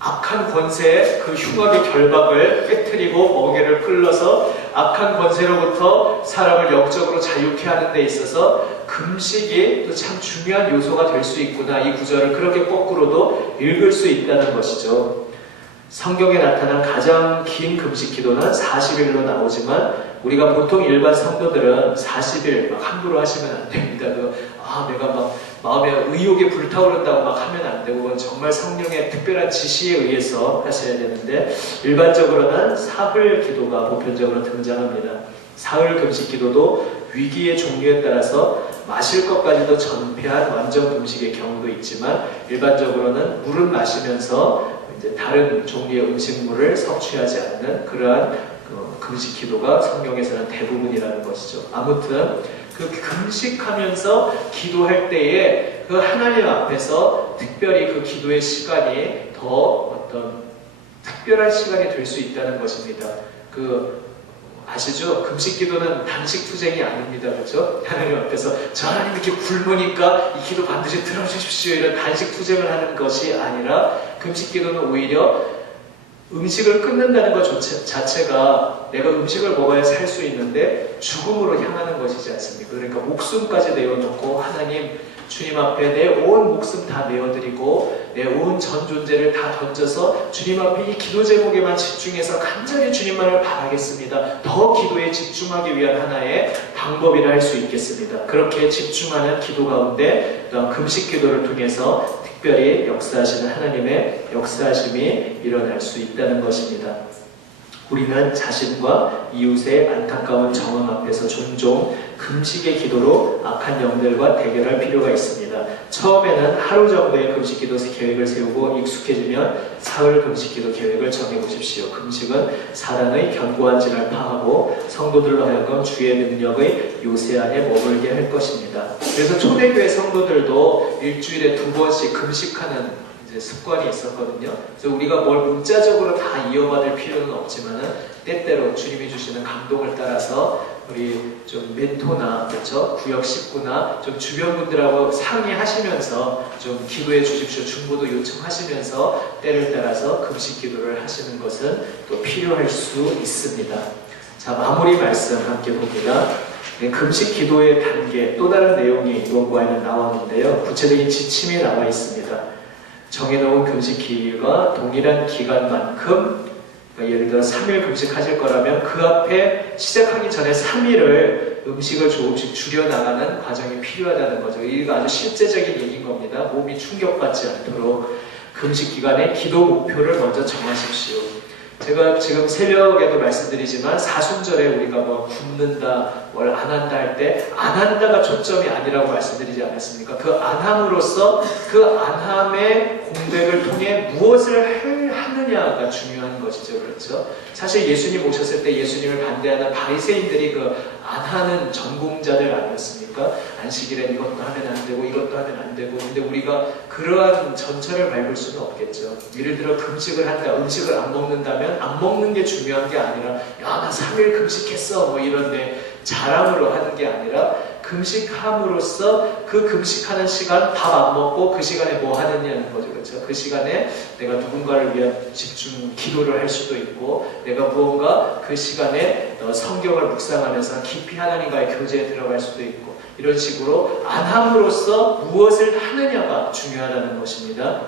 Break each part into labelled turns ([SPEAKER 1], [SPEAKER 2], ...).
[SPEAKER 1] 악한 권세의 그 흉악의 결박을 깨뜨리고 멍에를 끌러서 악한 권세로부터 사람을 영적으로 자유케 하는 데 있어서 금식이 또 참 중요한 요소가 될 수 있구나. 이 구절을 그렇게 거꾸로도 읽을 수 있다는 것이죠. 성경에 나타난 가장 긴 금식 기도는 40일로 나오지만 우리가 보통 일반 성도들은 40일 막 함부로 하시면 안 됩니다. 그, 아, 내가 막 마음에 의욕에 불타오른다고 막 하면 안 되고 그건 정말 성령의 특별한 지시에 의해서 하셔야 되는데 일반적으로는 사흘 기도가 보편적으로 등장합니다. 사흘 금식 기도도 위기의 종류에 따라서 마실 것까지도 전폐한 완전 금식의 경우도 있지만 일반적으로는 물은 마시면서 이제 다른 종류의 음식물을 섭취하지 않는 그러한 그 금식 기도가 성경에서는 대부분이라는 것이죠. 아무튼 그 금식하면서 기도할 때에 그 하나님 앞에서 특별히 그 기도의 시간이 더 어떤 특별한 시간이 될 수 있다는 것입니다. 그 아시죠? 금식 기도는 단식 투쟁이 아닙니다. 그렇죠? 하나님 앞에서 저 하나님 이렇게 굶으니까 이 기도 반드시 들어주십시오. 이런 단식 투쟁을 하는 것이 아니라 금식 기도는 오히려 음식을 끊는다는 것 자체- 자체가 내가 음식을 먹어야 살 수 있는데 죽음으로 향하는 것이지 않습니까? 그러니까 목숨까지 내어놓고 하나님 주님 앞에 내 온 목숨 다 내어드리고 내 온 전 존재를 다 던져서 주님 앞에 이 기도 제목에만 집중해서 간절히 주님만을 바라겠습니다. 더 기도에 집중하기 위한 하나의 방법이라 할 수 있겠습니다. 그렇게 집중하는 기도 가운데 금식 기도를 통해서 특별히 역사하시는 하나님의 역사하심이 일어날 수 있다는 것입니다. 우리는 자신과 이웃의 안타까운 정황 앞에서 종종 금식의 기도로 악한 영들과 대결할 필요가 있습니다. 처음에는 하루 정도의 금식 기도 계획을 세우고 익숙해지면 사흘 금식 기도 계획을 정해보십시오. 금식은 사단의 견고한 진을 파하고 성도들로 하여금 주의 능력의 요새 안에 머물게 할 것입니다. 그래서 초대교회 성도들도 일주일에 두 번씩 금식하는 습관이 있었거든요. 그래서 우리가 뭘 문자적으로 다 이어받을 필요는 없지만은 때때로 주님이 주시는 감동을 따라서 우리 좀 멘토나 그렇죠 구역 식구나 좀 주변 분들하고 상의하시면서 좀 기도해 주십시오 중보도 요청하시면서 때를 따라서 금식 기도를 하시는 것은 또 필요할 수 있습니다. 자 마무리 말씀 함께 봅니다. 네, 금식 기도의 단계 또 다른 내용이 과에는 나왔는데요. 구체적인 지침이 나와 있습니다. 정해놓은 금식 기일과 동일한 기간만큼 그러니까 예를 들어 3일 금식하실 거라면 그 앞에 시작하기 전에 3일을 음식을 조금씩 줄여나가는 과정이 필요하다는 거죠. 이거 아주 실제적인 얘기인 겁니다. 몸이 충격받지 않도록 금식 기간에 기도 목표를 먼저 정하십시오. 제가 지금 새벽에도 말씀드리지만 사순절에 우리가 뭐 굶는다, 뭘 안 한다 할 때 안 한다가 초점이 아니라고 말씀드리지 않았습니까? 그 안함으로써 그 안함의 공백을 통해 무엇을 할- 하느냐가 중요한 것이죠. 그렇죠? 사실 예수님 오셨을 때 예수님을 반대하는 바리새인들이 그 안 하는 전공자들 아니었습니까? 안식일엔 이것도 하면 안 되고 이것도 하면 안 되고 근데 우리가 그러한 전철을 밟을 수는 없겠죠. 예를 들어 금식을 한다, 음식을 안 먹는다면 안 먹는 게 중요한 게 아니라 야 나 3일 금식했어 뭐 이런 데 자랑으로 하는 게 아니라 금식함으로써 그 금식하는 시간 밥 안 먹고 그 시간에 뭐 하느냐는 거죠. 그렇죠? 그 시간에 내가 누군가를 위한 집중 기도를 할 수도 있고 내가 무언가 그 시간에 어, 성경을 묵상하면서 깊이 하나님과의 교제에 들어갈 수도 있고 이런 식으로 안 함으로써 무엇을 하느냐가 중요하다는 것입니다.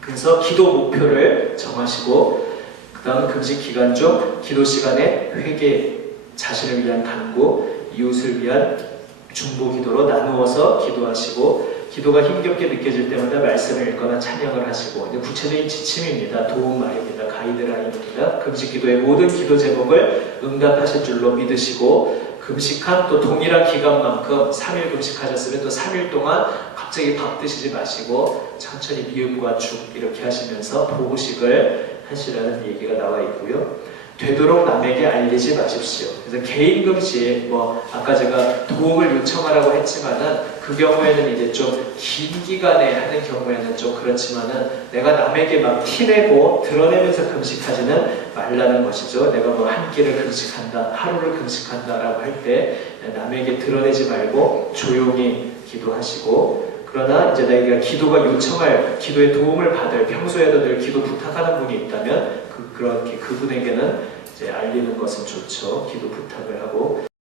[SPEAKER 1] 그래서 기도 목표를 정하시고 그 다음 금식 기간 중 기도 시간에 회개, 자신을 위한 간구, 이웃을 위한 중보 기도로 나누어서 기도하시고 기도가 힘겹게 느껴질 때마다 말씀을 읽거나 찬양을 하시고 이제 구체적인 지침입니다. 도움 말입니다. 가이드라인입니다. 금식 기도의 모든 기도 제목을 응답하실 줄로 믿으시고 금식한 또 동일한 기간만큼 3일 금식하셨으면 또 3일 동안 갑자기 밥 드시지 마시고 천천히 미음과 죽 이렇게 하시면서 보호식을 하시라는 얘기가 나와 있고요. 되도록 남에게 알리지 마십시오. 그래서 개인 금식, 뭐 아까 제가 도움을 요청하라고 했지만은 그 경우에는 이제 좀 긴 기간에 하는 경우에는 좀 그렇지만은 내가 남에게 막 티내고 드러내면서 금식하지는 말라는 것이죠. 내가 뭐 한 끼를 금식한다, 하루를 금식한다라고 할 때 남에게 드러내지 말고 조용히 기도하시고 그러나 이제 내가 기도가 요청할 기도의 도움을 받을 평소에도 늘 기도 부탁하는 분이 있다면 그, 그렇게 그분에게는 이제 알리는 것은 좋죠. 기도 부탁을 하고